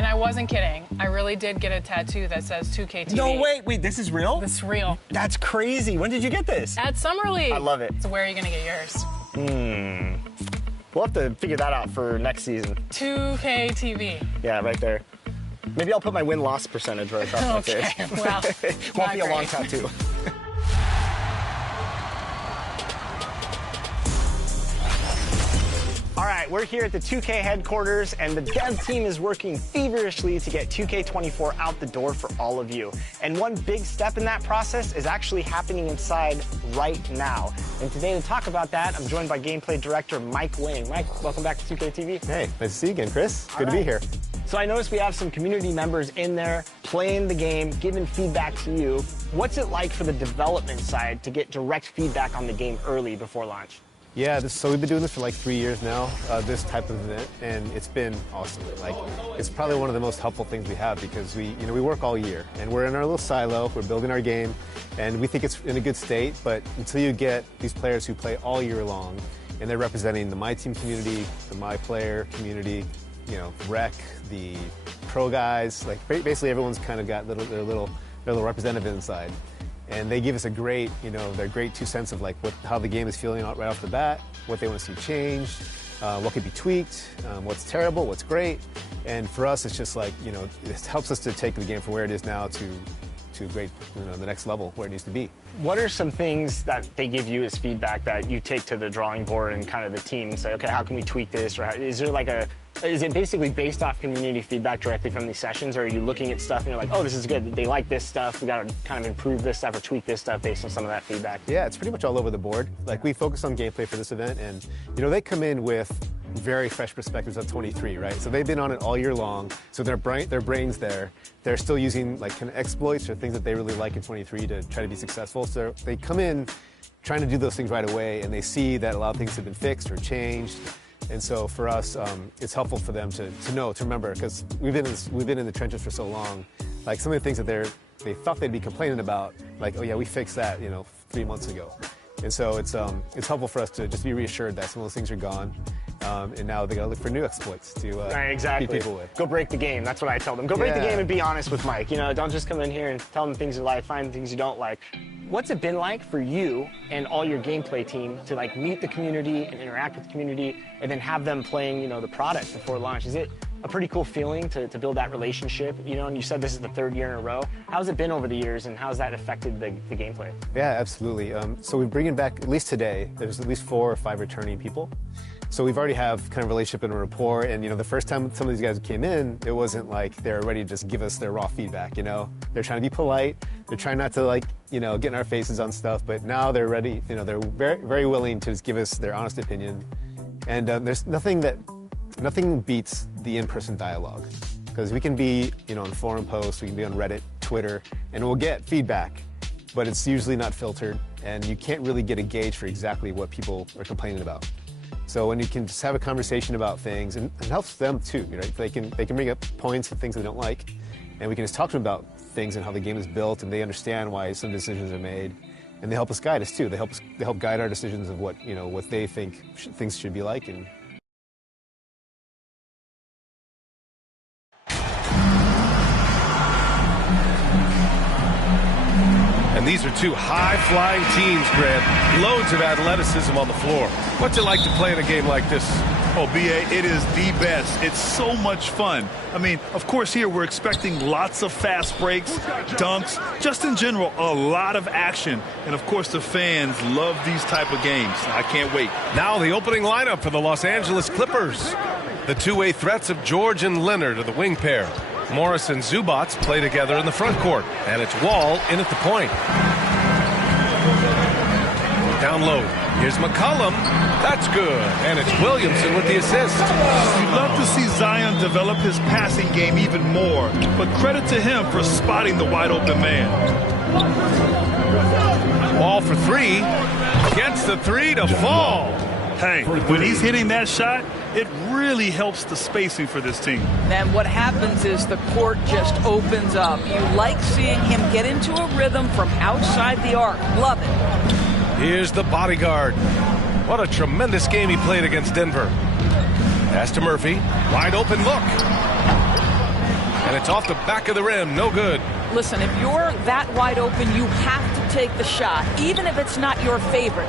And I wasn't kidding. I really did get a tattoo that says 2K TV. No, wait, this is real? It's real. That's crazy. When did you get this? At Summer League. I love it. So where are you going to get yours? We'll have to figure that out for next season. 2K TV. Yeah, right there. Maybe I'll put my win-loss percentage right across my face. Okay, well, Won't be a great. long tattoo. All right, we're here at the 2K headquarters, and the dev team is working feverishly to get 2K24 out the door for all of you. And one big step in that process is actually happening inside right now. And today to talk about that, I'm joined by gameplay director Mike Wing. Mike, welcome back to 2K TV. Hey, nice to see you again, Chris. Good to be here. So I noticed we have some community members in there playing the game, giving feedback to you. What's it like for the development side to get direct feedback on the game early before launch? Yeah, so we've been doing this for like 3 years now, this type of event, and it's been awesome. Like, it's probably one of the most helpful things we have because we work all year, and we're in our little silo, we're building our game, and we think it's in a good state, but until you get these players who play all year long, and they're representing the My Team community, the My Player community, Rec, the pro guys, like basically everyone's kind of got their little representative inside. And they give us a great, their great 2 cents of like how the game is feeling right off the bat, what they want to see changed, what could be tweaked, what's terrible, what's great. And for us, it's just like, it helps us to take the game from where it is now to great, the next level where it needs to be. What are some things that they give you as feedback that you take to the drawing board and kind of the team and say, okay, how can we tweak this? Or is it basically based off community feedback directly from these sessions, or are you looking at stuff and you're like, oh, this is good, they like this stuff, we got to kind of improve this stuff or tweak this stuff based on some of that feedback? Yeah, it's pretty much all over the board. Like, we focus on gameplay for this event, and they come in with very fresh perspectives of 23, right? So they've been on it all year long, so their brain's there. They're still using like kind of exploits or things that they really like in 23 to try to be successful. So they come in trying to do those things right away, and they see that a lot of things have been fixed or changed. And so for us, it's helpful for them to remember, because we've been in the trenches for so long. Like, some of the things that they thought they'd be complaining about, like, oh yeah, we fixed that 3 months ago. And so it's helpful for us to just be reassured that some of those things are gone. And now they got to look for new exploits to exactly. beat people with. Go break the game. That's what I tell them. Go break the game and be honest with Mike. Don't just come in here and tell them things you like, find things you don't like. What's it been like for you and all your gameplay team to like meet the community and interact with the community and then have them playing, the product before launch? Is it a pretty cool feeling to build that relationship? And you said this is the 3rd year in a row. How's it been over the years, and how's that affected the gameplay? Yeah, absolutely. So we're bringing back, at least today, there's at least 4 or 5 returning people. So we've already have kind of relationship and a rapport, and the first time some of these guys came in, it wasn't like they're ready to just give us their raw feedback. They're trying to be polite, they're trying not to get in our faces on stuff, but now they're ready. They're very, very willing to just give us their honest opinion. And there's nothing beats the in-person dialogue, because we can be on forum posts, we can be on Reddit, Twitter, and we'll get feedback, but it's usually not filtered, and you can't really get a gauge for exactly what people are complaining about. So when you can just have a conversation about things, and it helps them too, right? They can bring up points and things they don't like, and we can just talk to them about things and how the game is built, and they understand why some decisions are made, and they help us guide us too. They help guide our decisions of what they think things should be like. And these are 2 high-flying teams, Grant. Loads of athleticism on the floor. What's it like to play in a game like this? Oh, B.A., it is the best. It's so much fun. I mean, of course, here we're expecting lots of fast breaks, dunks, just in general, a lot of action. And, of course, the fans love these type of games. I can't wait. Now the opening lineup for the Los Angeles Clippers. The two-way threats of George and Leonard are the wing pair. Morris and Zubats play together in the front court, and it's Wall in at the point. Down low, here's McCollum. That's good, and it's Williamson with the assist. We'd love to see Zion develop his passing game even more, but credit to him for spotting the wide-open man. Wall for 3, gets the 3 to fall. Hey, when he's hitting that shot, it really helps the spacing for this team. Then what happens is the court just opens up. You like seeing him get into a rhythm from outside the arc. Love it. Here's the bodyguard. What a tremendous game he played against Denver. Pass to Murphy. Wide open look. And it's off the back of the rim. No good. Listen, if you're that wide open, you have to take the shot, even if it's not your favorite.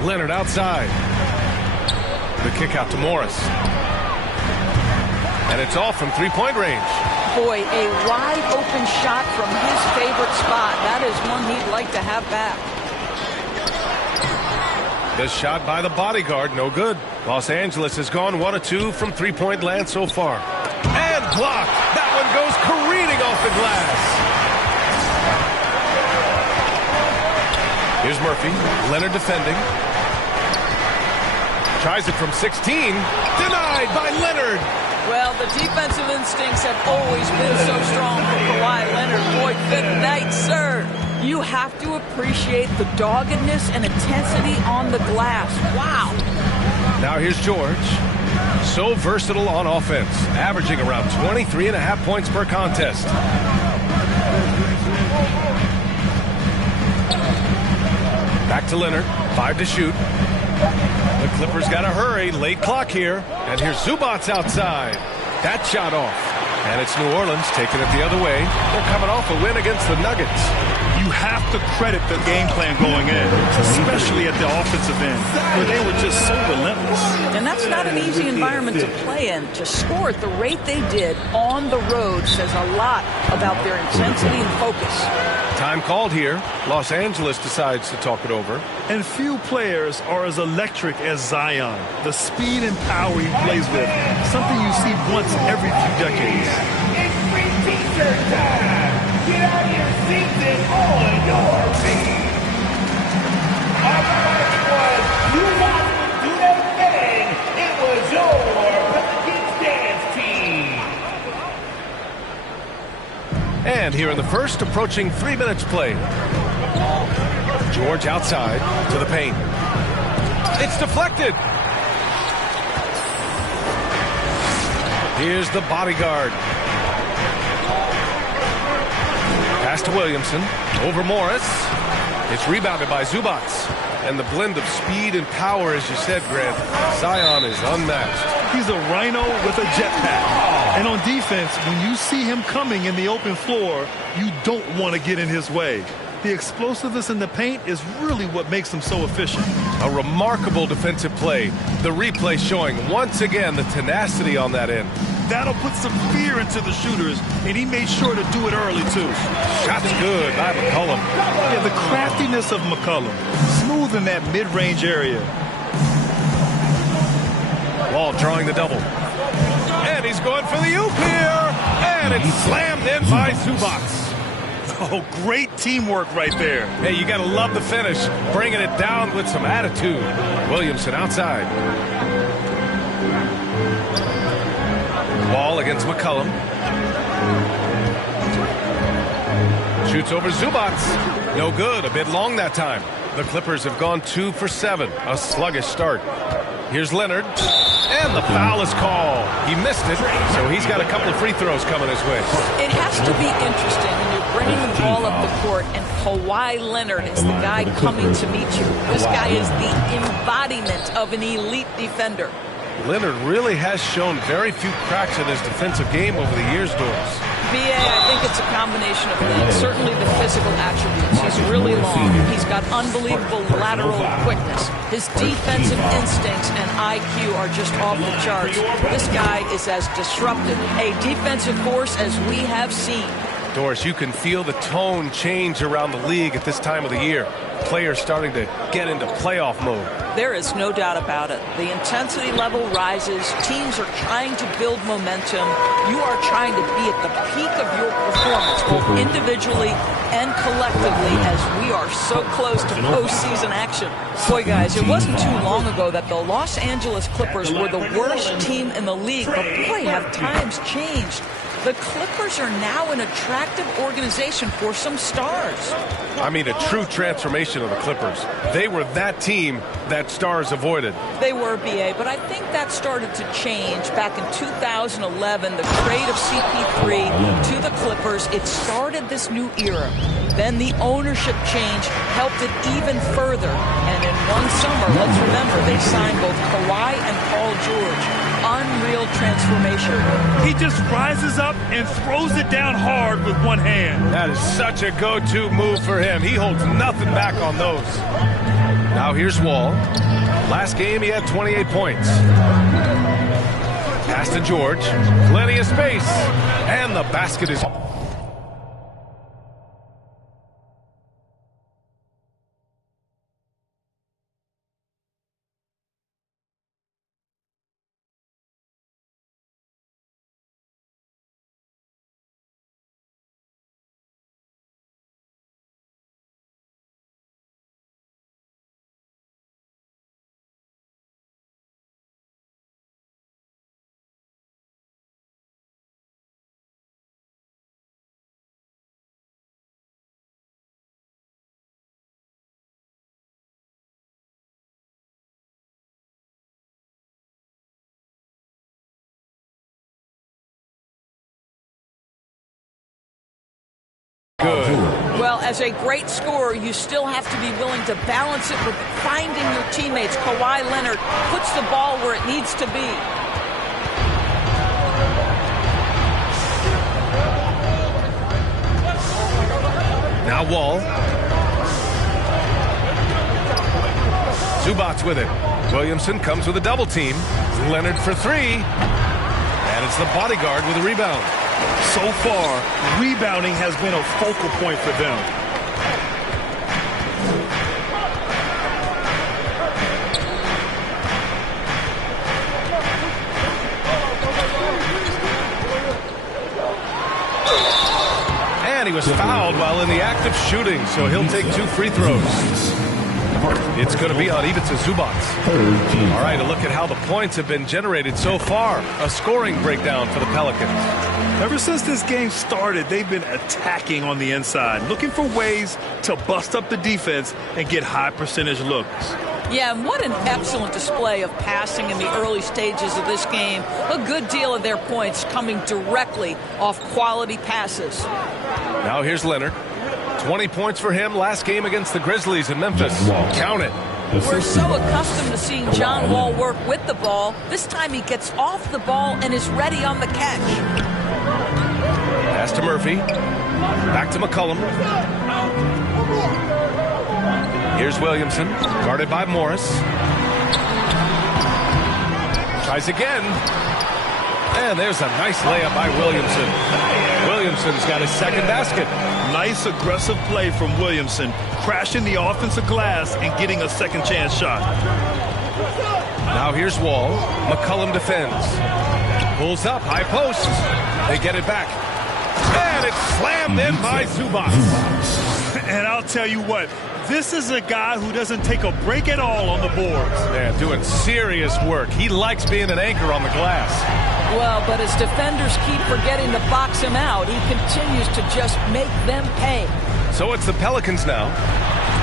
Leonard outside. The kick out to Morris. And it's off from three-point range. Boy, a wide open shot from his favorite spot. That is one he'd like to have back. The shot by the bodyguard, no good. Los Angeles has gone 1 of 2 from three-point land so far. And blocked. That one goes careening off the glass. Here's Murphy. Leonard defending. Tries it from 16. Denied by Leonard. Well, the defensive instincts have always been so strong for Kawhi Leonard. Boy, good night, sir. You have to appreciate the doggedness and intensity on the glass. Wow. Now here's George. So versatile on offense, averaging around 23.5 points per contest. Back to Leonard. 5 to shoot. The Clippers got to hurry. Late clock here. And here's Zubats outside. That shot off. And it's New Orleans taking it the other way. They're coming off a win against the Nuggets. You have to credit the game plan going in, especially at the offensive end, where they were just so relentless. And that's not an easy environment to play in. To score at the rate they did on the road says a lot about their intensity and focus. Time called here. Los Angeles decides to talk it over. And few players are as electric as Zion. The speed and power he plays with, something you see once every few decades. It's free t-shirt time. Get out your seats and on your feet. All right, everyone. You watched them do their thing. It was your Pelicans dance team. And here in the first, approaching 3 minutes played. George outside to the paint. It's deflected. Here's the bodyguard. Pass to Williamson. Over Morris. It's rebounded by Zubats. And the blend of speed and power, as you said, Grant, Zion is unmatched. He's a rhino with a jetpack. And on defense, when you see him coming in the open floor, you don't want to get in his way. The explosiveness in the paint is really what makes him so efficient. A remarkable defensive play. The replay showing once again the tenacity on that end. That'll put some fear into the shooters, and he made sure to do it early, too. Shot's good by McCollum. Yeah, the craftiness of McCollum. Smooth in that mid-range area. Wall drawing the double. And he's going for the oop here. And it's slammed in by Zubats. Oh, great teamwork right there. Hey, you got to love the finish. Bringing it down with some attitude. Williamson outside. Wall against McCollum. Shoots over Zubats. No good. A bit long that time. The Clippers have gone 2 for 7. A sluggish start. Here's Leonard. And the foul is called. He missed it, so he's got a couple of free throws coming his way. It has to be interesting when you're bringing the ball up the court and Kawhi Leonard is the guy coming to meet you. This guy is the embodiment of an elite defender. Leonard really has shown very few cracks in his defensive game over the years, Doris. B.A., I think it's a combination of things. Certainly the physical attributes. He's really long. He's got unbelievable lateral quickness. His defensive instincts and IQ are just off the charts. This guy is as disruptive a defensive force as we have seen. Doris, you can feel the tone change around the league at this time of the year. Players starting to get into playoff mode. There is no doubt about it. The intensity level rises. Teams are trying to build momentum. You are trying to be at the peak of your performance, both individually and collectively, as we are so close to postseason action. Boy, guys, it wasn't too long ago that the Los Angeles Clippers were the worst team in the league, but boy, have times changed. The Clippers are now an attractive organization for some stars. I mean, a true transformation of the Clippers. They were that team that stars avoided. They were, B.A., but I think that started to change back in 2011. The trade of CP3 to the Clippers, it started this new era. Then the ownership change helped it even further. And in one summer, let's remember, they signed both Kawhi and Paul George. unreal transformation. He just rises up and throws it down hard with one hand. That is such a go-to move for him. He holds nothing back on those. Now here's Wall. Last game he had 28 points. Pass to George. Plenty of space. And the basket is... Good. Well, as a great scorer, you still have to be willing to balance it with finding your teammates. Kawhi Leonard puts the ball where it needs to be. Now Wall. Zubats with it. Williamson comes with a double team. Leonard for three. And it's the bodyguard with a rebound. So far, rebounding has been a focal point for them. And he was fouled while in the act of shooting, so he'll take 2 free throws. It's going to be on Ivica Zubats. All right, a look at how the points have been generated so far. A scoring breakdown for the Pelicans. Ever since this game started, they've been attacking on the inside, looking for ways to bust up the defense and get high percentage looks. Yeah, and what an excellent display of passing in the early stages of this game. A good deal of their points coming directly off quality passes. Now here's Leonard. 20 points for him last game against the Grizzlies in Memphis. Count it. We're so accustomed to seeing John Wall work with the ball. This time he gets off the ball and is ready on the catch. Pass to Murphy. Back to McCollum. Here's Williamson, guarded by Morris. Tries again. And there's a nice layup by Williamson. Williamson's got his second basket. Nice aggressive play from Williamson, crashing the offensive glass and getting a second chance shot. Now here's Wall. McCollum defends. Pulls up, high post. They get it back. And it's slammed in by Zubats. And I'll tell you what, this is a guy who doesn't take a break at all on the boards. Yeah, doing serious work. He likes being an anchor on the glass. Well, but as defenders keep forgetting to box him out, he continues to just make them pay. So it's the Pelicans now.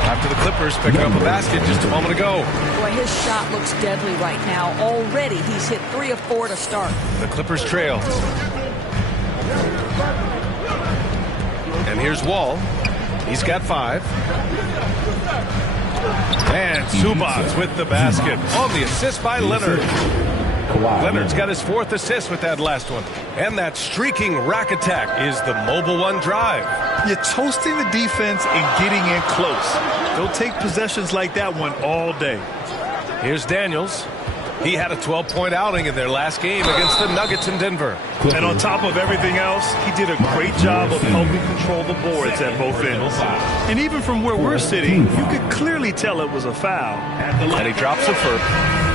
After the Clippers picking up a basket just a moment ago. Boy, his shot looks deadly right now. Already he's hit 3 of 4 to start. The Clippers trail. And here's Wall. He's got 5. And Zubats with the basket on the assist by Leonard. Leonard's got his 4th assist with that last one. And that streaking rack attack is the mobile one drive. You're toasting the defense and getting in close. They'll take possessions like that one all day. Here's Daniels. He had a 12-point outing in their last game against the Nuggets in Denver. And on top of everything else, he did a great job of helping control the boards at both ends. And even from where we're sitting, you could clearly tell it was a foul. And he drops it for...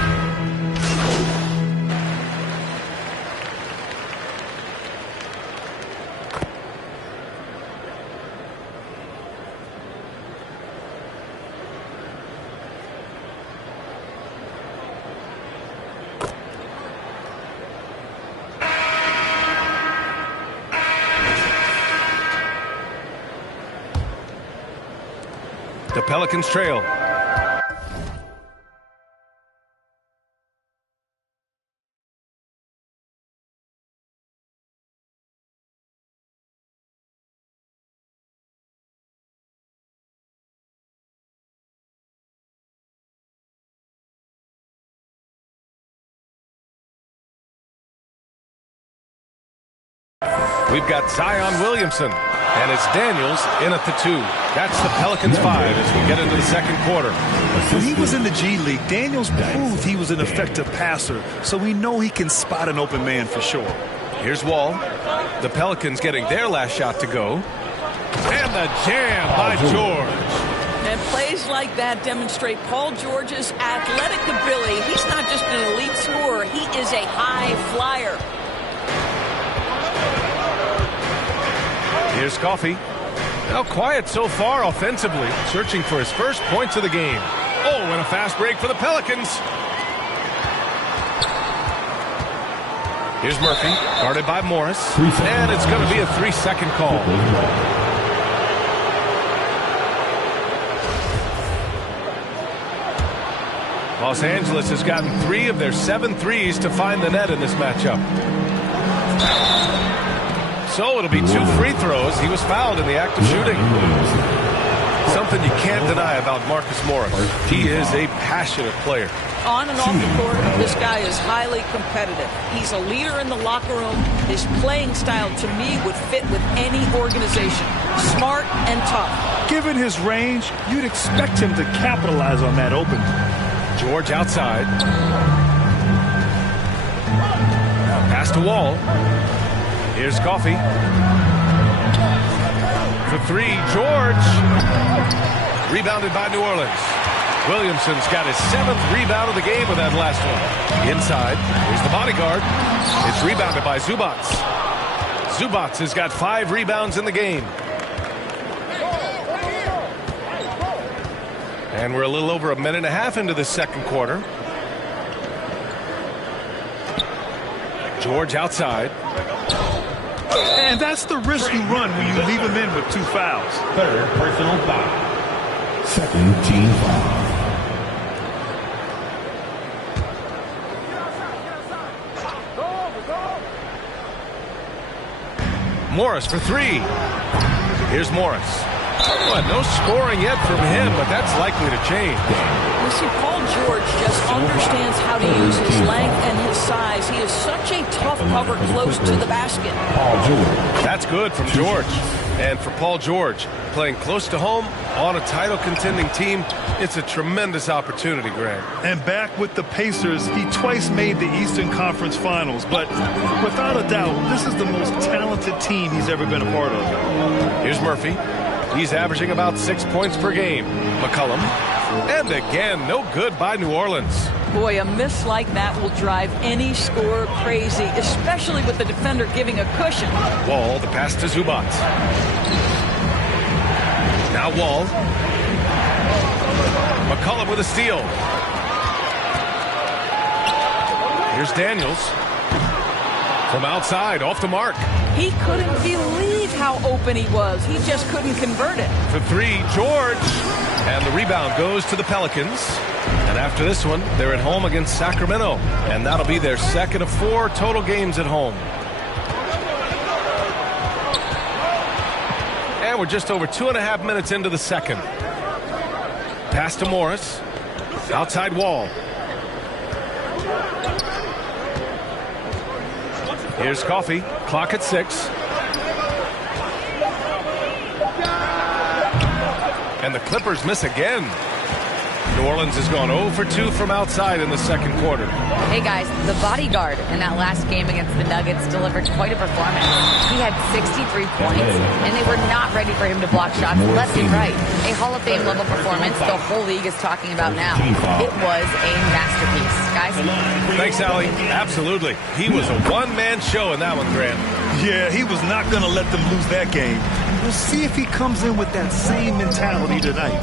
The Pelicans trail. We've got Zion Williamson, and it's Daniels in at the 2. That's the Pelicans 5 as we get into the second quarter. When he was in the G League, Daniels proved he was an effective passer, so we know he can spot an open man for sure. Here's Wall. The Pelicans getting their last shot to go. And the jam by George. And plays like that demonstrate Paul George's athletic ability. He's not just an elite scorer, he is a high flyer. Here's Coffey. Now quiet so far offensively, searching for his first points of the game. Oh, and a fast break for the Pelicans. Here's Murphy, guarded by Morris. And it's going to be a 3-second call. Los Angeles has gotten 3 of their 7 threes to find the net in this matchup. So it'll be 2 free throws. He was fouled in the act of shooting. Something you can't deny about Marcus Morris. He is a passionate player. On and off the court, this guy is highly competitive. He's a leader in the locker room. His playing style, to me, would fit with any organization. Smart and tough. Given his range, you'd expect him to capitalize on that opening. George outside. Pass to Wall. Here's Coffey. For 3, George. Rebounded by New Orleans. Williamson's got his 7th rebound of the game with that last one. Inside, here's the bodyguard. It's rebounded by Zubats. Zubats has got 5 rebounds in the game. And we're a little over a minute and a half into the second quarter. George outside. And that's the risk you run when you leave him in with 2 fouls. Third personal foul. Second team foul. Morris for 3. Here's Morris. Well, no scoring yet from him, but that's likely to change. You see, Paul George just understands how to use his length and his size. He is such a tough cover close to the basket. That's good from George. And for Paul George, playing close to home on a title contending team, it's a tremendous opportunity, Greg. And back with the Pacers, he twice made the Eastern Conference Finals. But without a doubt, this is the most talented team he's ever been a part of. Here's Murphy. He's averaging about 6 points per game. McCollum. And again, no good by New Orleans. Boy, a miss like that will drive any scorer crazy, especially with the defender giving a cushion. Wall, the pass to Zubats. Now Wall. McCollum with a steal. Here's Daniels. From outside, off the mark. He couldn't believe how open he was. He just couldn't convert it. For 3, George. And the rebound goes to the Pelicans. And after this one, they're at home against Sacramento. And that'll be their 2nd of 4 total games at home. And we're just over 2.5 minutes into the second. Pass to Morris. Outside Wall. Here's Coffey. Clock at 6. And the Clippers miss again. New Orleans has gone 0 for 2 from outside in the second quarter. Hey guys, the bodyguard in that last game against the Nuggets delivered quite a performance. He had 63 points, and they were not ready for him to block shots left and right. A Hall of Fame level performance the whole league is talking about now. It was a masterpiece, guys. Thanks, Allie. Absolutely. He was a one-man show in that one, Grant. Yeah, he was not going to let them lose that game. We'll see if he comes in with that same mentality tonight.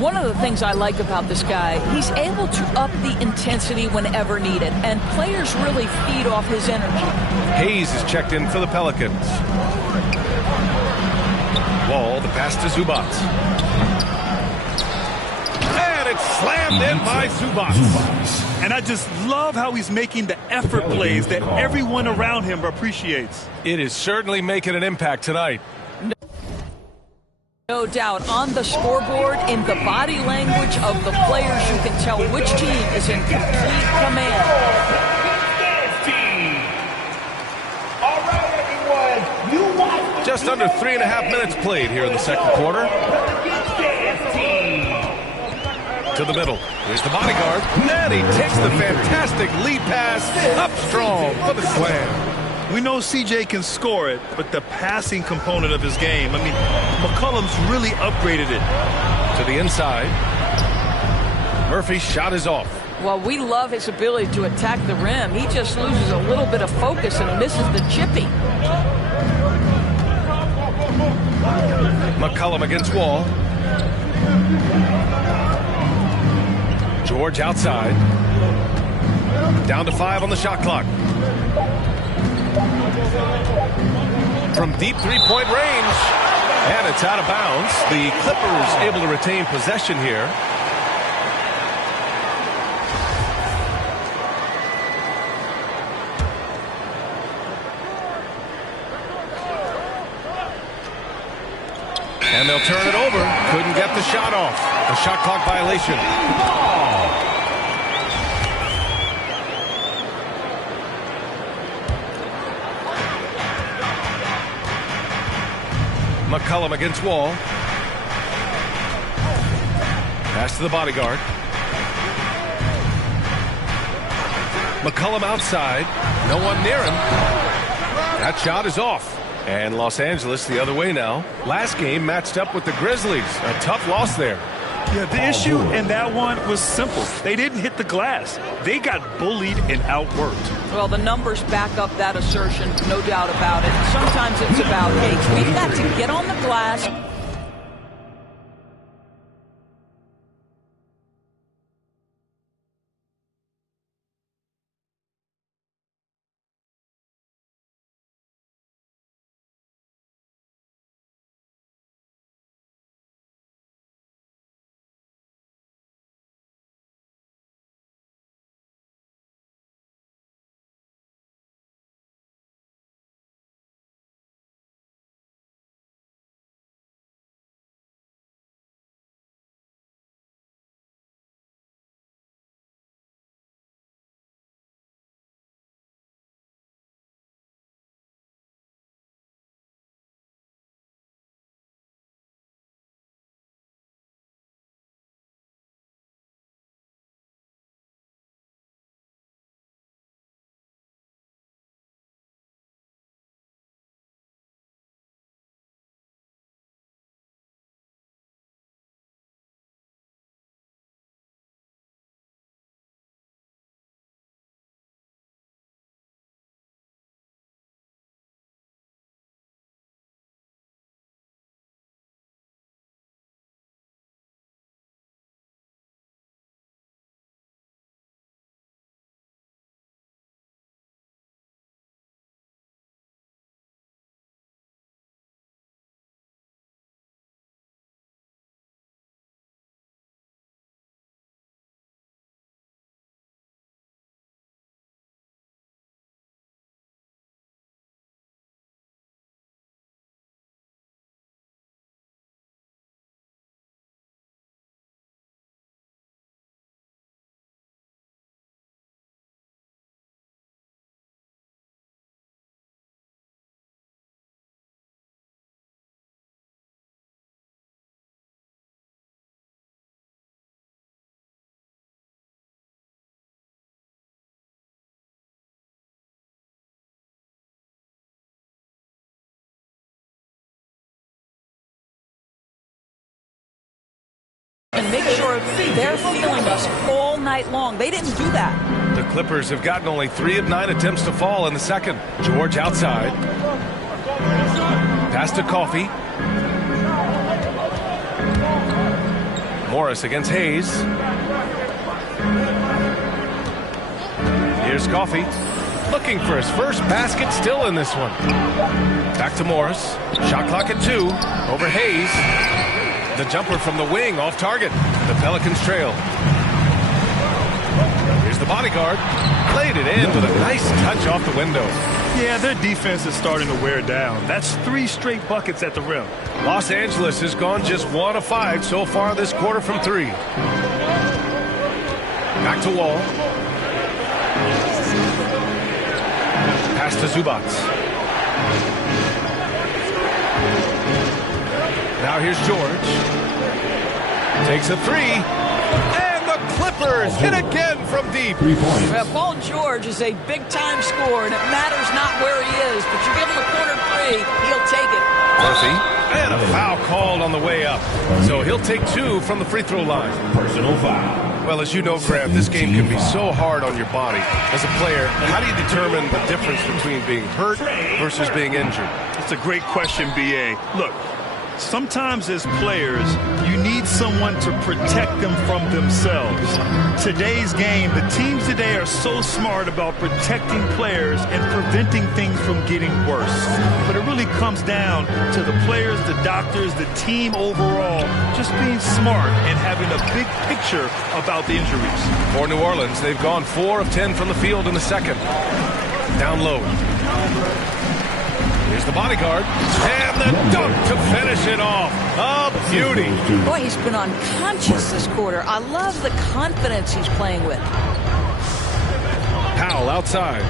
One of the things I like about this guy, he's able to up the intensity whenever needed, and players really feed off his energy. Hayes is checked in for the Pelicans. Wall, the pass to Zubats. And it's slammed in by Zubats. And I just love how he's making the effort plays that everyone around him appreciates. It is certainly making an impact tonight. No doubt, on the scoreboard, in the body language of the players, you can tell which team is in complete command. All right, everyone, you Just under 3.5 minutes played here in the second quarter. To the middle. Here's the bodyguard. And he takes the fantastic lead pass up strong for the slam. We know CJ can score it, but the passing component of his game, I mean, McCollum's really upgraded it. To the inside. Murphy's shot is off. Well, we love his ability to attack the rim. He just loses a little bit of focus and misses the chippy. McCollum against Wall. George outside. Down to 5 on the shot clock. From deep three-point range. And it's out of bounds. The Clippers able to retain possession here. And they'll turn it over. Couldn't get the shot off. A shot clock violation. McCollum against Wall. Pass to the bodyguard. McCollum outside. No one near him. That shot is off. And Los Angeles the other way now. Last game matched up with the Grizzlies. A tough loss there. Yeah, the issue in that one was simple. They didn't hit the glass. They got bullied and outworked. Well, the numbers back up that assertion, no doubt about it. Sometimes it's about, hey, we've got to get on the glass. And make sure they're feeling us all night long. They didn't do that. The Clippers have gotten only 3 of 9 attempts to fall in the second. George outside. Pass to Coffey. Morris against Hayes. Here's Coffey. Looking for his first basket, still in this one. Back to Morris. Shot clock at 2. Over Hayes. The jumper from the wing off target. The Pelicans trail. Here's the bodyguard. Played it in with a nice touch off the window. Yeah, their defense is starting to wear down. That's 3 straight buckets at the rim. Los Angeles has gone just 1 of 5 so far this quarter from 3. Back to Wall. Pass to Zubats. Now here's George. Takes a three. And the Clippers hit again from deep. Well, Paul George is a big-time scorer, and it matters not where he is, but you give him a corner three, he'll take it. Murphy. And a foul called on the way up. So he'll take 2 from the free throw line. Personal foul. Well, as you know, Grant, this game can be so hard on your body. As a player, how do you determine the difference between being hurt versus being injured? It's a great question, B.A. Look, sometimes as players, you need someone to protect them from themselves. Today's game, the teams today are so smart about protecting players and preventing things from getting worse. But it really comes down to the players, the doctors, the team overall, just being smart and having a big picture about the injuries. For New Orleans, they've gone 4 of 10 from the field in the second. Down low. Here's the bodyguard. And the dunk to finish it off. A beauty. Boy, he's been unconscious this quarter. I love the confidence he's playing with. Powell outside.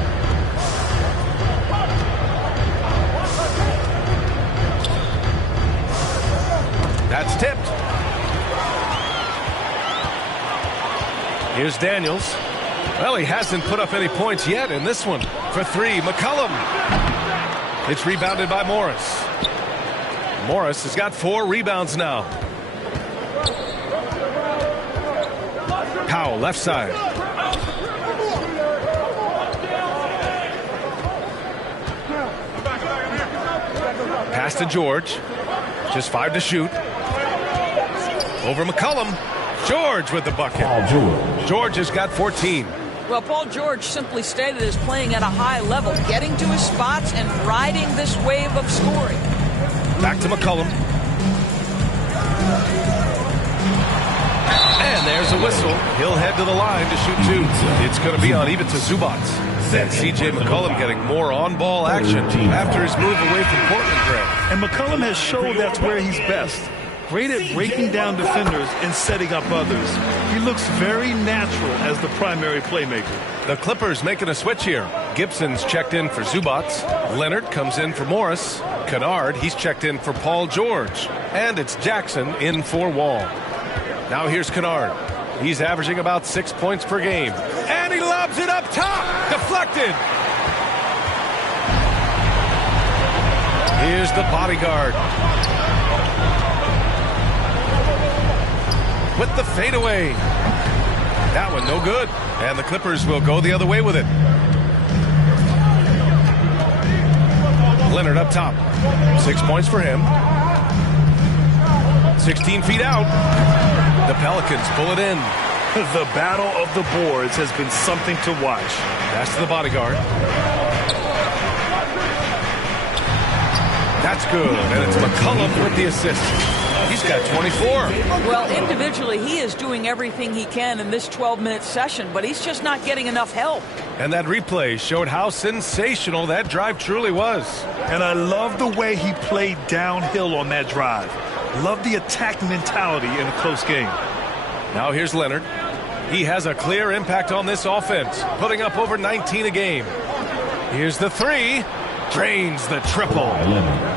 That's tipped. Here's Daniels. Well, he hasn't put up any points yet in this one. For 3, McCollum. It's rebounded by Morris. Morris has got 4 rebounds now. Powell, left side. Pass to George. Just 5 to shoot. Over McCollum. George with the bucket. George has got 14. Well, Paul George, simply stated, is playing at a high level, getting to his spots and riding this wave of scoring. Back to McCollum. And there's a whistle. He'll head to the line to shoot 2. It's going to be on Ivica Zubac. And C.J. McCollum getting more on-ball action after his move away from Portland, Grant. And McCollum has showed that's where he's best. Great at breaking down defenders and setting up others. He looks very natural as the primary playmaker. The Clippers making a switch here. Gibson's checked in for Zubac. Leonard comes in for Morris. Kennard, he's checked in for Paul George. And it's Jackson in for Wall. Now here's Kennard. He's averaging about 6 points per game. And he lobs it up top. Deflected. Here's the bodyguard. With the fadeaway. That one no good. And the Clippers will go the other way with it. Leonard up top. 6 points for him. 16 feet out. The Pelicans pull it in. The battle of the boards has been something to watch. Pass to the bodyguard. That's good. And it's McCollum with the assist. He's got 24. Well, individually, he is doing everything he can in this 12-minute session, but he's just not getting enough help. And that replay showed how sensational that drive truly was. And I love the way he played downhill on that drive. Love the attack mentality in a close game. Now here's Leonard. He has a clear impact on this offense, putting up over 19 a game. Here's the 3. Drains the triple.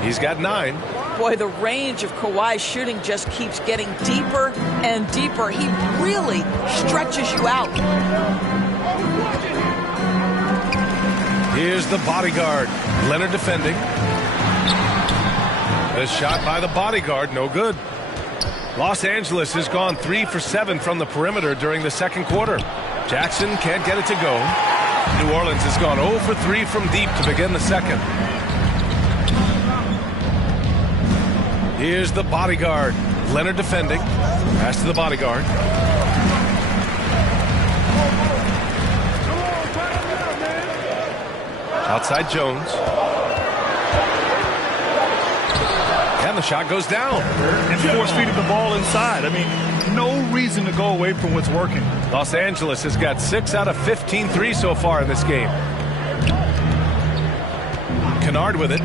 He's got 9. Boy, the range of Kawhi's shooting just keeps getting deeper and deeper. He really stretches you out. Here's the bodyguard. Leonard defending. The shot by the bodyguard, no good. Los Angeles has gone 3 for 7 from the perimeter during the second quarter. Jackson can't get it to go. New Orleans has gone 0 for 3 from deep to begin the second. Here's the bodyguard. Leonard defending. Pass to the bodyguard. Outside Jones. And the shot goes down. And force-feeding the ball inside. I mean, no reason to go away from what's working. Los Angeles has got 6 out of 15 threes so far in this game. Kennard with it.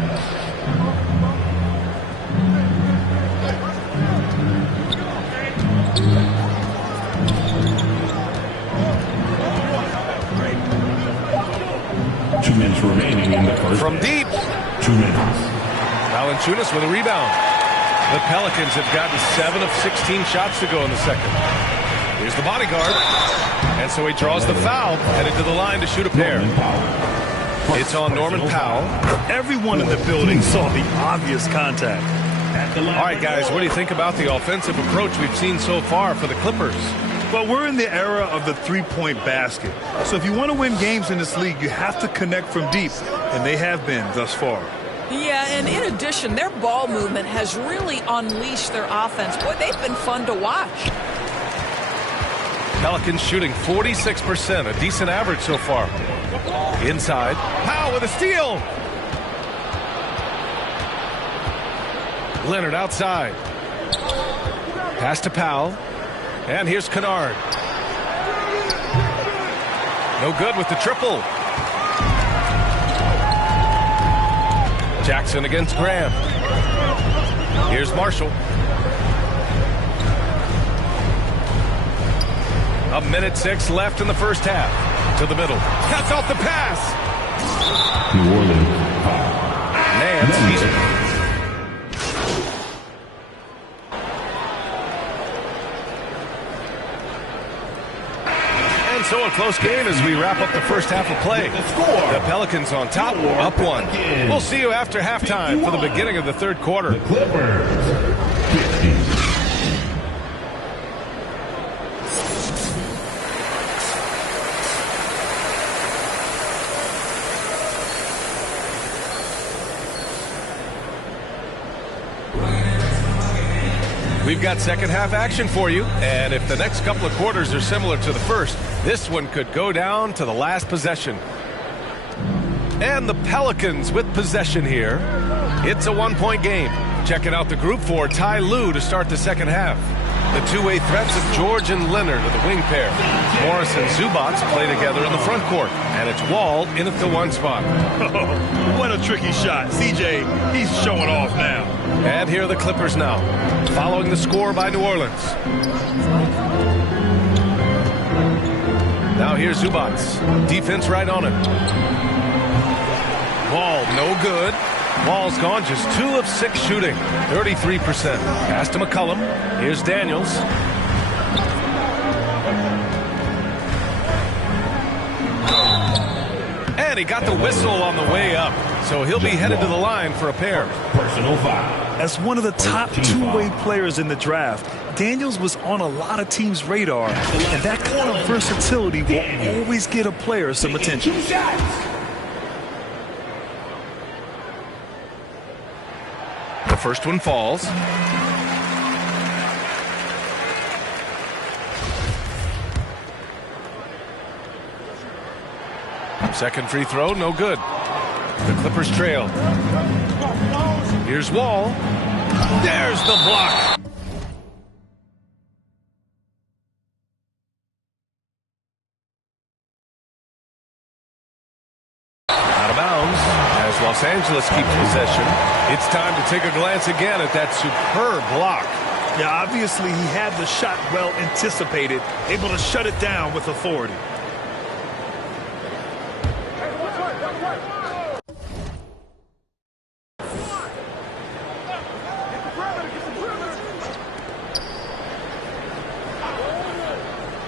Remaining in the first. From deep. 2 minutes. Valanciunas with a rebound. The Pelicans have gotten 7 of 16 shots to go in the second. Here's the bodyguard. And so he draws the foul, headed to the line to shoot a pair. It's on Norman Powell. Everyone in the building saw the obvious contact. All right, guys, what do you think about the offensive approach we've seen so far for the Clippers? Well, we're in the era of the three-point basket. So if you want to win games in this league, you have to connect from deep, and they have been thus far. Yeah, and in addition, their ball movement has really unleashed their offense. Boy, they've been fun to watch. Pelicans shooting 46%, a decent average so far. Inside, Powell with a steal. Leonard outside. Pass to Powell. And here's Kennard. No good with the triple. Jackson against Graham. Here's Marshall. A minute 6 left in the first half. To the middle. Cuts off the pass. New Orleans. Nance. And so a close game as we wrap up the first half of play. The Pelicans on top, up 1. We'll see you after halftime for the beginning of the third quarter. The Clippers, 50. We've got second half action for you, and if the next couple of quarters are similar to the first, this one could go down to the last possession. And the Pelicans with possession here. It's a 1-point game. Checking out the group for Ty Lue to start the second half. The two-way threats of George and Leonard are the wing pair. Morris and Zubats play together in the front court, and it's Wall in at the 1 spot. Oh, what a tricky shot. CJ, he's showing off now. And here are the Clippers now, following the score by New Orleans. Now here's Zubats. Defense right on him. Wall, no good. Wall's gone just 2 of 6 shooting, 33%. Pass to McCollum. Here's Daniels. And he got the whistle on the way up, so he'll be headed to the line for a pair. Personal foul. As one of the top two-way players in the draft, Daniels was on a lot of teams' radar, and that kind of versatility will always get a player some attention. 2 shots. The first one falls. Second free throw, no good. The Clippers trail. Here's Wall. There's the block. Out of bounds as Los Angeles keeps possession. It's time to take a glance again at that superb block. Yeah, obviously he had the shot well anticipated, able to shut it down with authority.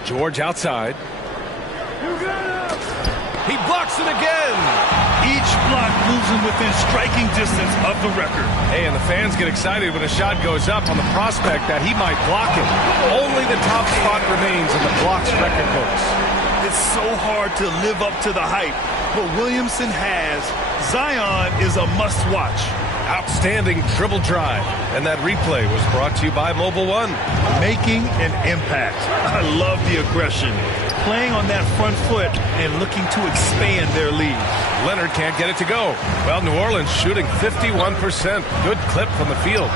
George outside. He blocks it again. Each block moves him within striking distance of the record. Hey, and the fans get excited when a shot goes up on the prospect that he might block it. Only the top spot remains in the blocks record books. It's so hard to live up to the hype, but Williamson has. Zion is a must-watch. Outstanding dribble drive. And that replay was brought to you by Mobile One. Making an impact. I love the aggression. Playing on that front foot and looking to expand their lead. Leonard can't get it to go. Well, New Orleans shooting 51%. Good clip from the field.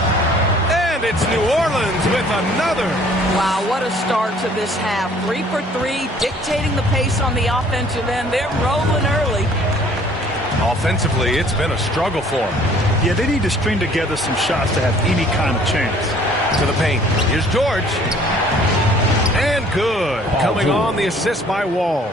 And it's New Orleans with another. Wow, what a start to this half. 3 for 3, dictating the pace on the offensive end. They're rolling early. Offensively, it's been a struggle for them. Yeah, they need to string together some shots to have any kind of chance. To the paint. Here's George. And good. Coming on the assist by Wall.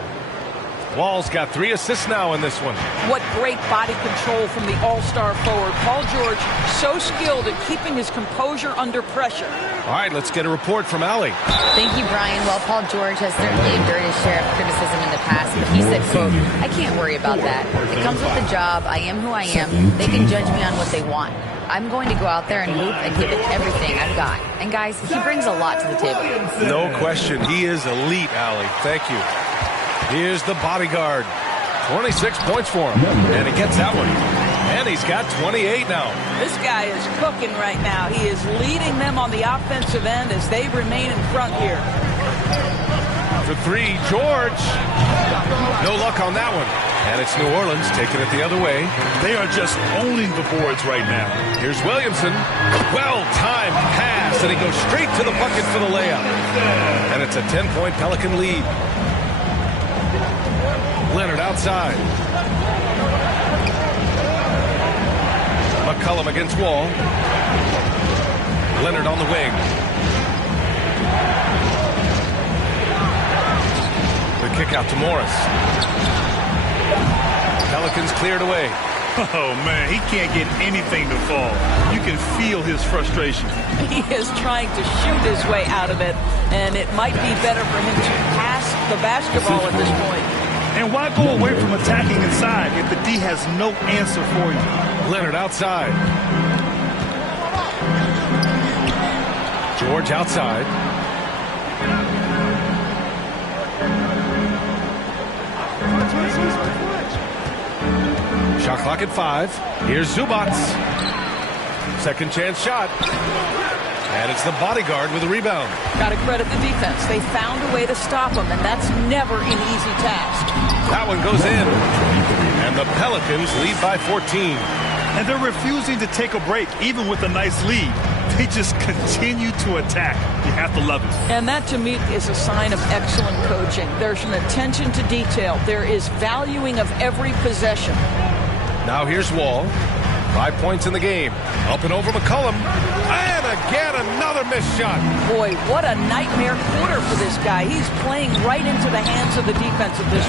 Wall's got 3 assists now in this one. What great body control from the all-star forward. Paul George, so skilled at keeping his composure under pressure. All right, let's get a report from Allie. Thank you, Brian. Well, Paul George has certainly endured his share of criticism in the past, but he said, quote, "I can't worry about that. It comes with the job. I am who I am. They can judge me on what they want. I'm going to go out there and hoop and give it everything I've got." And guys, he brings a lot to the table. No question. He is elite, Allie. Thank you. Here's the bodyguard. 26 points for him. And he gets that one. And he's got 28 now. This guy is cooking right now. He is leading them on the offensive end as they remain in front here. For 3, George. No luck on that one. And it's New Orleans taking it the other way. They are just owning the boards right now. Here's Williamson. Well-timed pass, and he goes straight to the bucket for the layup. And it's a 10-point Pelican lead. Leonard outside. McCollum against Wall. Leonard on the wing. The kick out to Morris. Pelicans cleared away. Oh, man, he can't get anything to fall. You can feel his frustration. He is trying to shoot his way out of it, and it might be better for him to pass the basketball at this point. And why go away from attacking inside if the D has no answer for you? Leonard outside. George outside. Shot clock at 5. Here's Zubac. Second chance shot. And it's the bodyguard with a rebound. Got to credit the defense. They found a way to stop him, and that's never an easy task. That one goes in. And the Pelicans lead by 14. And they're refusing to take a break, even with a nice lead. They just continue to attack. You have to love it. And that, to me, is a sign of excellent coaching. There's an attention to detail. There is valuing of every possession. Now here's Wall. 5 points in the game. Up and over McCollum. And again, another missed shot. Boy, what a nightmare quarter for this guy. He's playing right into the hands of the defense of this.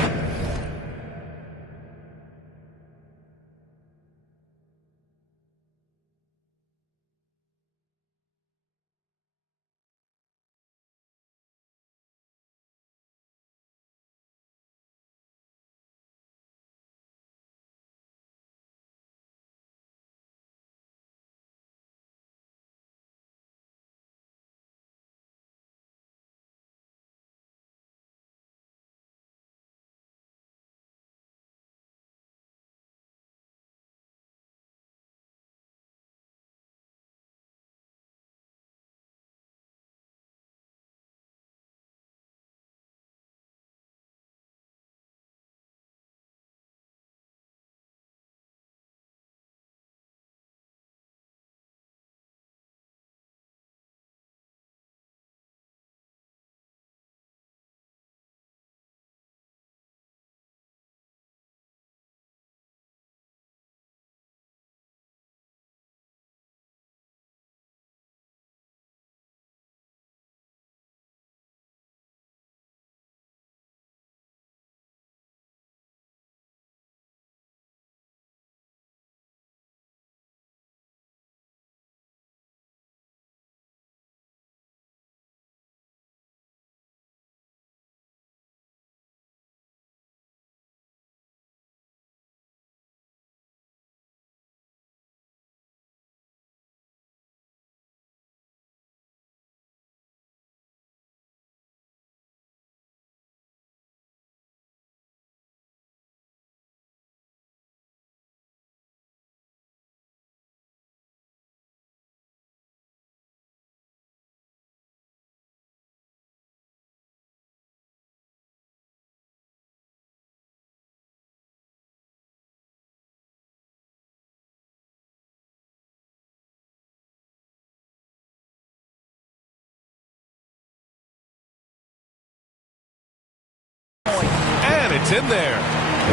And it's in there.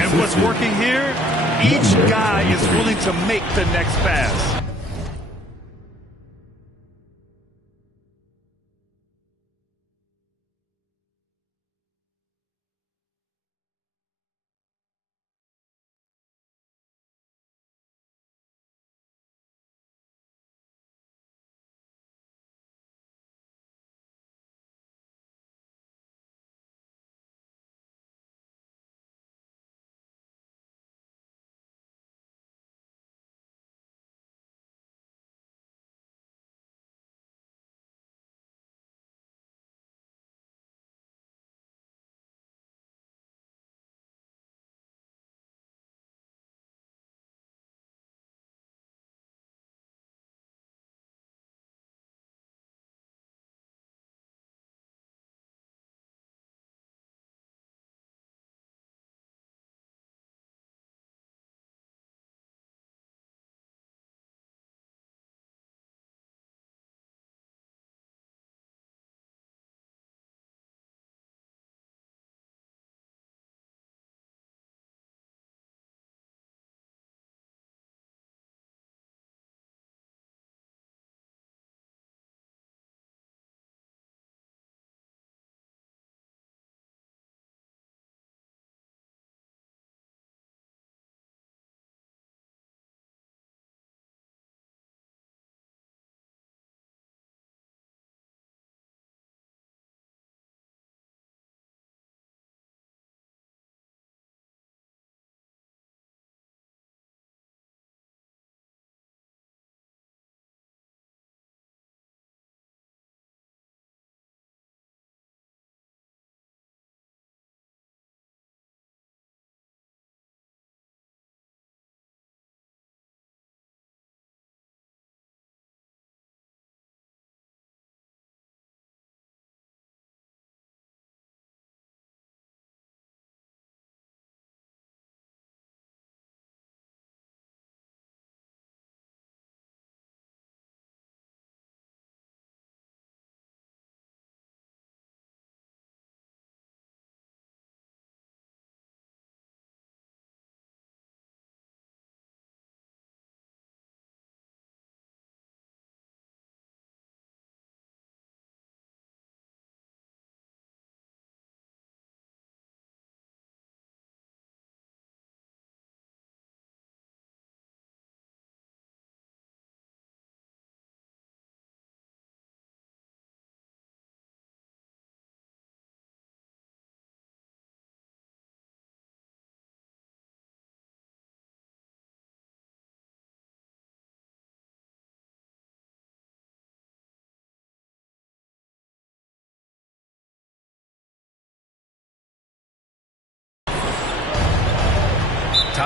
And what's working here? Each guy is willing to make the next pass.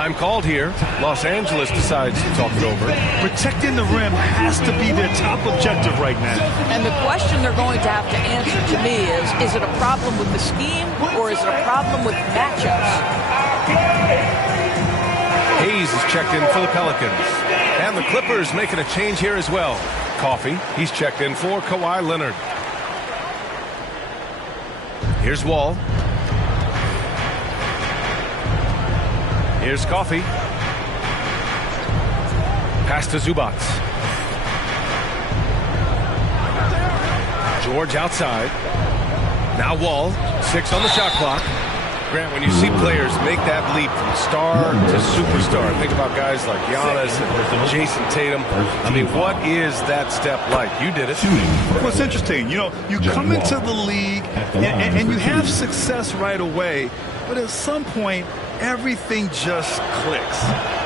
Time called here. Los Angeles decides to talk it over. Protecting the rim has to be their top objective right now. And the question they're going to have to answer to me is it a problem with the scheme or is it a problem with matchups? Hayes is checked in for the Pelicans. And the Clippers making a change here as well. Coffee, he's checked in for Kawhi Leonard. Here's Wall. Here's Coffee. Pass to Zubac. George outside. Now Wall. 6 on the shot clock. Grant, when you see players make that leap from star to superstar, think about guys like Giannis and Jason Tatum. I mean, what is that step like? You did it. Well, it's interesting. You know, you come into the league and you have success right away, but at some point, everything just clicks.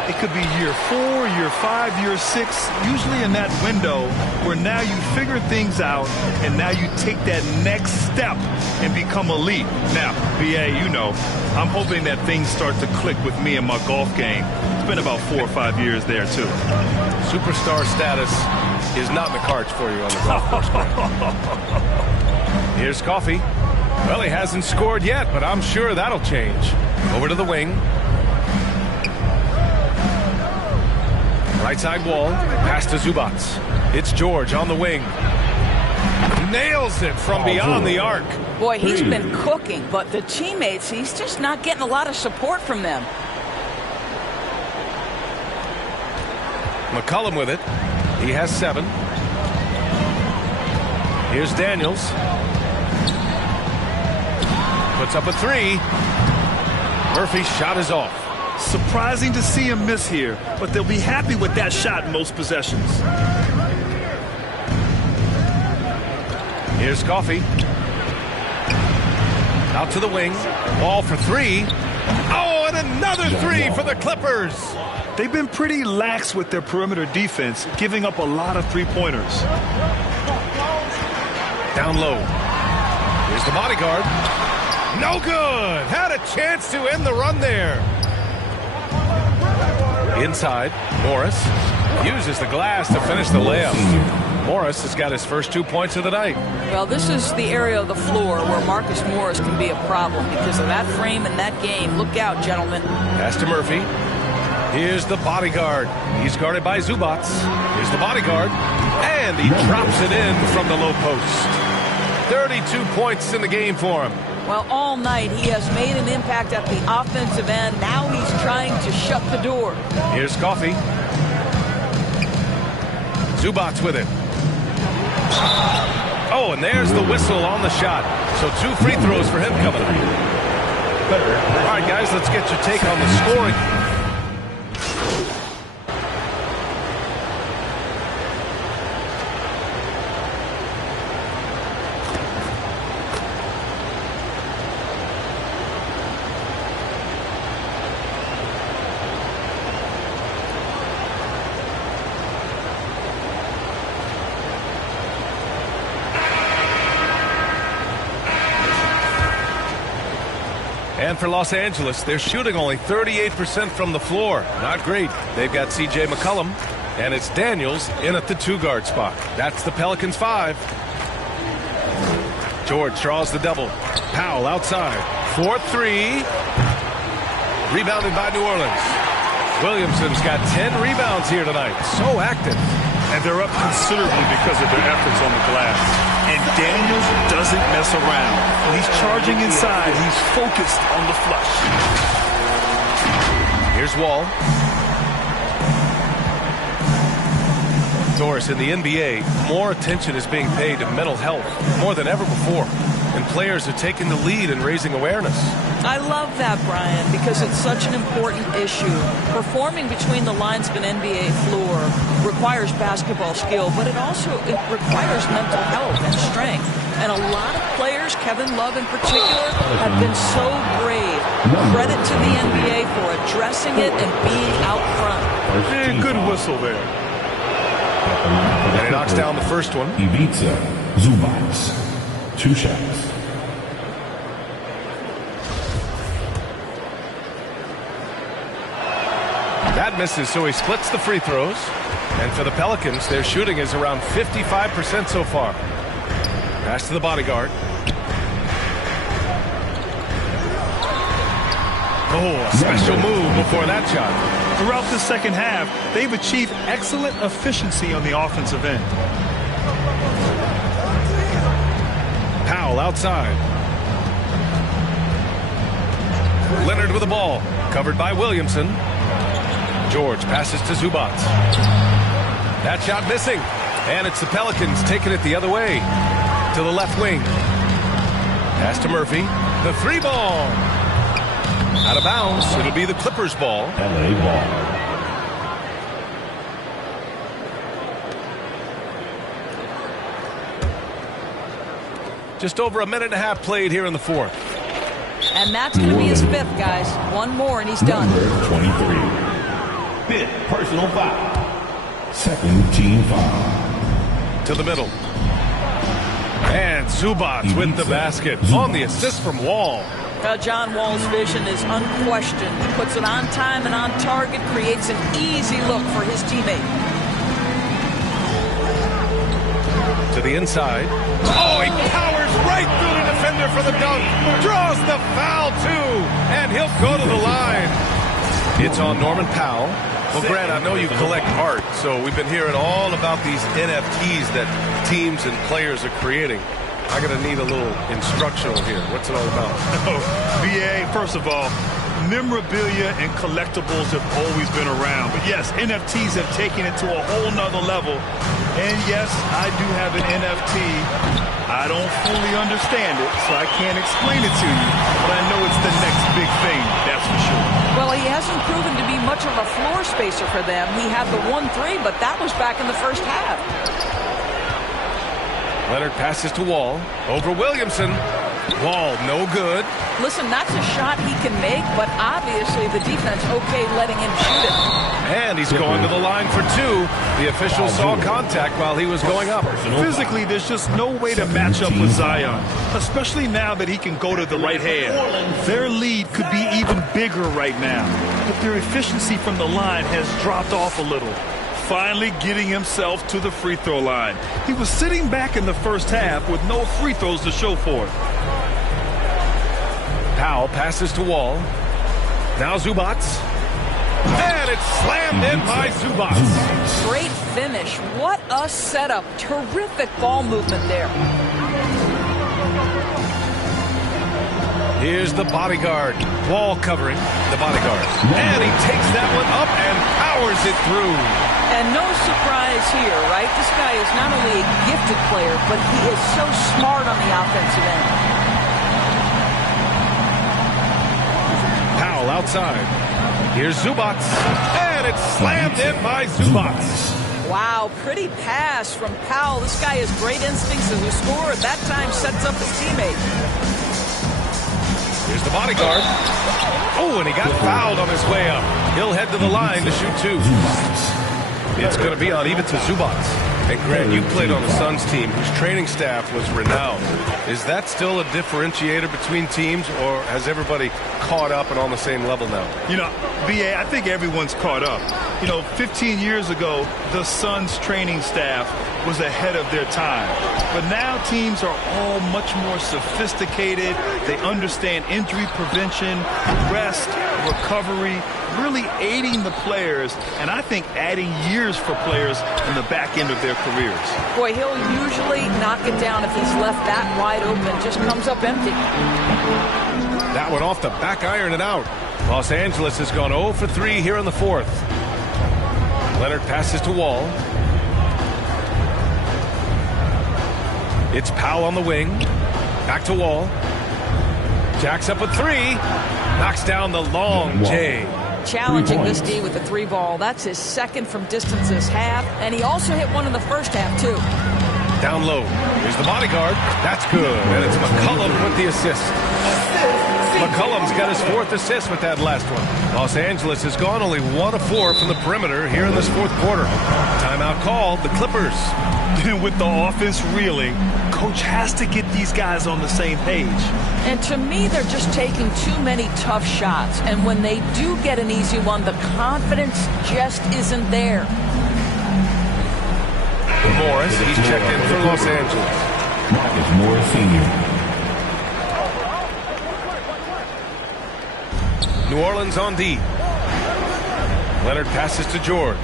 It could be year 4, year 5, year 6, usually in that window where now you figure things out and now you take that next step and become elite. Now, BA, you know, I'm hoping that things start to click with me in my golf game. It's been about 4 or 5 years there, too. Superstar status is not in the cards for you on the golf course. Here's Coffee. Well, he hasn't scored yet, but I'm sure that'll change. Over to the wing. Right side Wall. Pass to Zubac. It's George on the wing. Nails it from beyond the arc. Boy, he's been cooking, but the teammates, he's just not getting a lot of support from them. McCollum with it. He has 7. Here's Daniels. Puts up a 3. Murphy's shot is off. Surprising to see him miss here, but they'll be happy with that shot in most possessions. Here's Coffee. Out to the wing. Ball for 3. Oh, and another 3 for the Clippers. They've been pretty lax with their perimeter defense, giving up a lot of three-pointers. Down low. Here's the bodyguard. No good. Had a chance to end the run there. Inside, Morris uses the glass to finish the layup. Morris has got his first 2 points of the night. Well, this is the area of the floor where Marcus Morris can be a problem because of that frame and that game. Look out, gentlemen. Pass to Murphy. Here's the bodyguard. He's guarded by Zubac. Here's the bodyguard. And he drops it in from the low post. 32 points in the game for him. Well, all night he has made an impact at the offensive end. Now he's trying to shut the door. Here's Coffee. Zubac with it. Oh, and there's the whistle on the shot. So 2 free throws for him coming up. All right, guys, let's get your take on the scoring. And for Los Angeles, they're shooting only 38% from the floor. Not great. They've got C.J. McCollum, and it's Daniels in at the 2-guard spot. That's the Pelicans' 5. George draws the double. Powell outside. 4-3. Rebounded by New Orleans. Williamson's got 10 rebounds here tonight. So active. And they're up considerably because of their efforts on the glass. And Daniels doesn't mess around. When he's charging inside, he's focused on the flush. Here's Wall. Doris, in the NBA, more attention is being paid to mental health more than ever before. And players are taking the lead in raising awareness. I love that, Brian, because it's such an important issue. Performing between the lines of an NBA floor requires basketball skill, but it requires mental health and strength. And a lot of players, Kevin Love in particular, have been so brave. Credit to the NBA for addressing it and being out front. Yeah, good whistle there. And he knocks down the first one. Ibiza, Zubac. 2 shots. That misses, so he splits the free throws. And for the Pelicans, their shooting is around 55% so far. Pass to the bodyguard. Oh, a special move before that shot. Throughout the second half, they've achieved excellent efficiency on the offensive end. Powell outside. Leonard with the ball, covered by Williamson. George passes to Zubac. That shot missing, and it's the Pelicans taking it the other way to the left wing. Pass to Murphy. The three ball. Out of bounds. It'll be the Clippers ball. LA ball. Just over a minute and a half played here in the fourth. And that's going to be his fifth, guys. One more, and he's done. Number 23. Fifth personal foul. Second team foul. To the middle. And Zubac with the basket on the assist from Wall. John Wall's vision is unquestioned. He puts it on time and on target, creates an easy look for his teammate. To the inside. Oh, he powers right through the defender for the dunk. Draws the foul, too. And he'll go to the line. It's on Norman Powell. Well, Grant, I know you collect art, so we've been hearing all about these NFTs that teams and players are creating. I'm going to need a little instructional here. What's it all about? Oh, BA, first of all, memorabilia and collectibles have always been around. But yes, NFTs have taken it to a whole nother level. And yes, I do have an NFT. I don't fully understand it, so I can't explain it to you. But I know it's the next big thing, that's for sure. Well, he hasn't proven to be much of a floor spacer for them. He had the 1-3, but that was back in the first half. Leonard passes to Wall. Over Williamson. Wall, no good. Listen, that's a shot he can make, but obviously the defense okay letting him shoot it. And he's going to the line for two. The official saw contact while he was going up. Physically, there's just no way to match up with Zion, especially now that he can go to the right hand. Their lead could be even bigger right now, but their efficiency from the line has dropped off a little. Finally getting himself to the free throw line. He was sitting back in the first half with no free throws to show for it. Powell passes to Wall. Now Zubac. And it's slammed in by Zubac. Great finish. What a setup. Terrific ball movement there. Here's the bodyguard. Wall covering the bodyguard. And he takes that one up and powers it through. And no surprise here, right? This guy is not only a gifted player, but he is so smart on the offensive end. Powell outside. Here's Zubac. And it's slammed in by Zubac. Wow, pretty pass from Powell. This guy has great instincts as a scorer. At that time, sets up his teammate. Here's the bodyguard. Oh, and he got fouled on his way up. He'll head to the line to shoot two. It's going to be on even to Zubac. And Grant, you played on the Suns team whose training staff was renowned. Is that still a differentiator between teams, or has everybody caught up and on the same level now? You know, BA, I think everyone's caught up. You know, 15 years ago, the Suns training staff was ahead of their time. But now teams are all much more sophisticated. They understand injury prevention, rest, recovery, really aiding the players, and I think adding years for players in the back end of their careers. Boy, he'll usually knock it down if he's left that wide open. Just comes up empty. That one off the back iron and out. Los Angeles has gone 0 for 3 here in the fourth. Leonard passes to Wall. It's Powell on the wing. Back to Wall. Jacks up a three. Knocks down the long J. Challenging this D with the three ball. That's his second from distance this half. And he also hit one in the first half, too. Down low. Here's the bodyguard. That's good. And it's McCollum with the assist. McCollum's got his fourth assist with that last one. Los Angeles has gone only 1 of 4 from the perimeter here in this fourth quarter. Timeout called. The Clippers And with the offense reeling, coach has to get these guys on the same page. And to me, they're just taking too many tough shots. And when they do get an easy one, the confidence just isn't there. Morris, he's checked in for Los Angeles. Marcus Morris Sr. New Orleans on D. Leonard passes to George.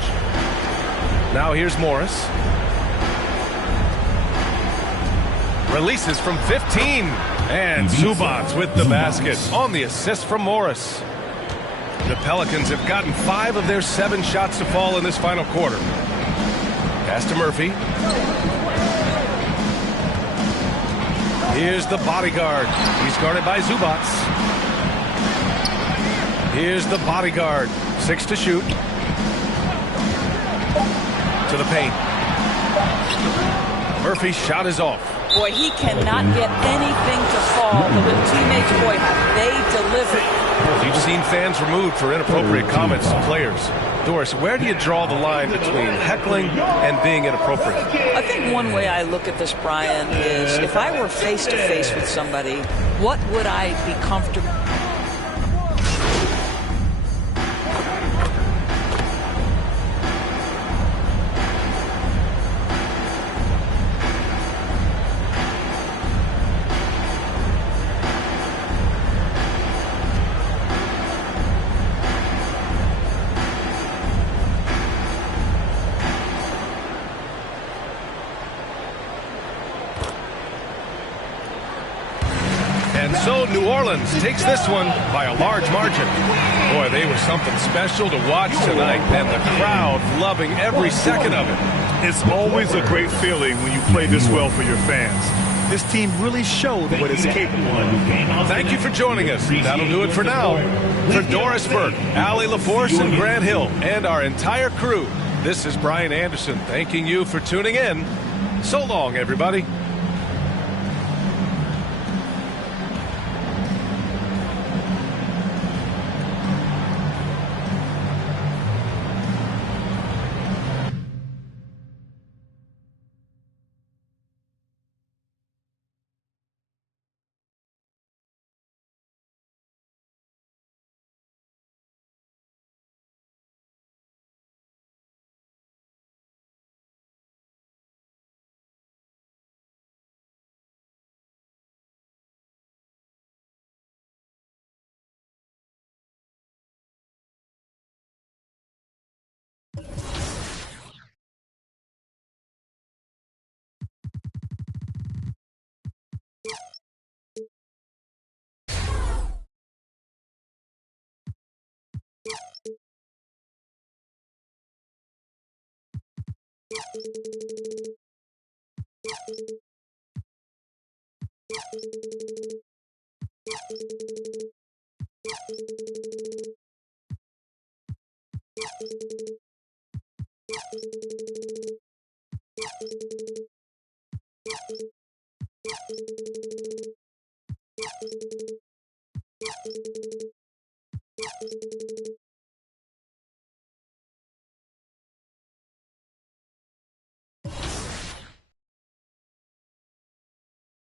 Now here's Morris. Releases from 15. And Zubats with the basket on the assist from Morris. The Pelicans have gotten 5 of their 7 shots to fall in this final quarter. Pass to Murphy. Here's the bodyguard. He's guarded by Zubats. Here's the bodyguard. 6 to shoot. To the paint. Murphy's shot is off. Boy, he cannot get anything to fall, but the teammates, boy, have they delivered. You've seen fans removed for inappropriate comments to players. Doris, where do you draw the line between heckling and being inappropriate? I think one way I look at this, Brian, is if I were face-to-face with somebody, what would I be comfortable? And so New Orleans takes this one by a large margin. Boy, they were something special to watch tonight, and the crowd loving every second of it. It's always a great feeling when you play this well for your fans. This team really showed what it's capable of. Thank you for joining us. That'll do it for now. For Doris Burke, Allie LaForce, and Grant Hill, and our entire crew, this is Brian Anderson thanking you for tuning in. So long, everybody.